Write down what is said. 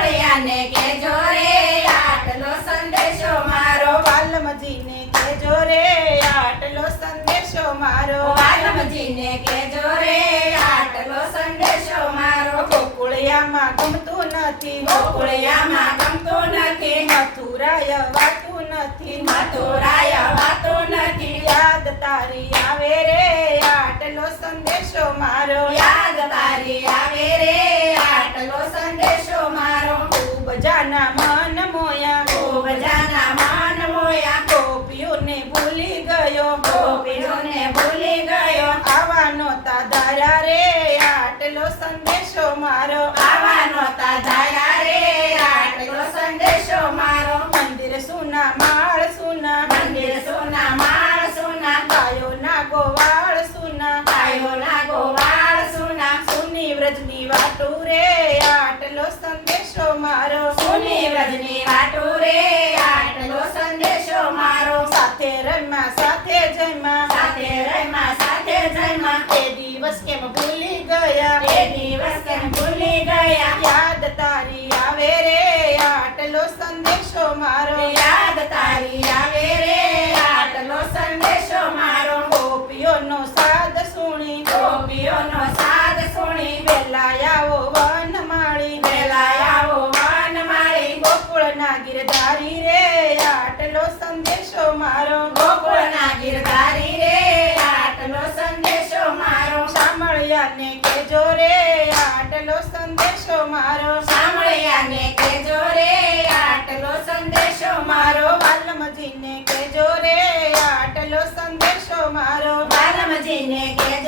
શામળિયાને કેજો રે આટલો સંદેશો મારો વાલમજીને કેજો રે આટલો સંદેશો મારો વાલમજીને કેજો રે આટલો સંદેશો મારો ગોકુળિયામાં ગમતું નથી ગોકુળિયામાં ગમતું નથી મથુરાય વાતું નથી મથુરાય વાતું નથી યાદ તારી આવે રે આટલો સંદેશો મારો યાદ તારી આવે રે આટલો સંદેશો મારો ખૂબ જાના મન મોયા ખૂબ જાના મન મોયા ગોપીઓને ભૂલી ગયો ગોપીઓને ભૂલી ગયો આવાનો તાધારા રે આટલો સંદેશો મારો આવાનો તાધારા રે આટલો સંદેશો મારો મંદિર સુના માળ સુના મંદિર સોના માળ સોના ગાયો ના ગોવાળ સુના ગાયો ના ગોવાળ સોના સુની વ્રજની વાટુ રે આટલો સંદેશો મારો સુની વ્રજની વાટુ રે આટલો સંદેશો મારો સાથે રમ્યા સાથે જમ્યા સાથે રમ્યા સાથે જમ્યા એ દિવસ કેમ ભૂલી ગયા એ દિવસ કેમ ભૂલી ગયા યાદ તારી આવે રે આટલો સંદેશો મારો યાદ તારી આવે રે આટલો સંદેશો મારો ગોપીઓનો સાદ સુણી ગોપીઓનો સાદ સુણી વેલા આવો વન માળી વેલા આવો વન માળી ગોકુળના ગિરધારી રે આટલો સંદેશો મારો ગોકુળના ગિરધારી રે આટલો સંદેશો મારો શામળિયાને કેજો રે આટલો સંદેશો મારો શામળિયાને કેજો રે આટલો સંદેશો મારો વાલમજીને કેજો રે આટલો સંદેશો મારો વાલમજીને કેજો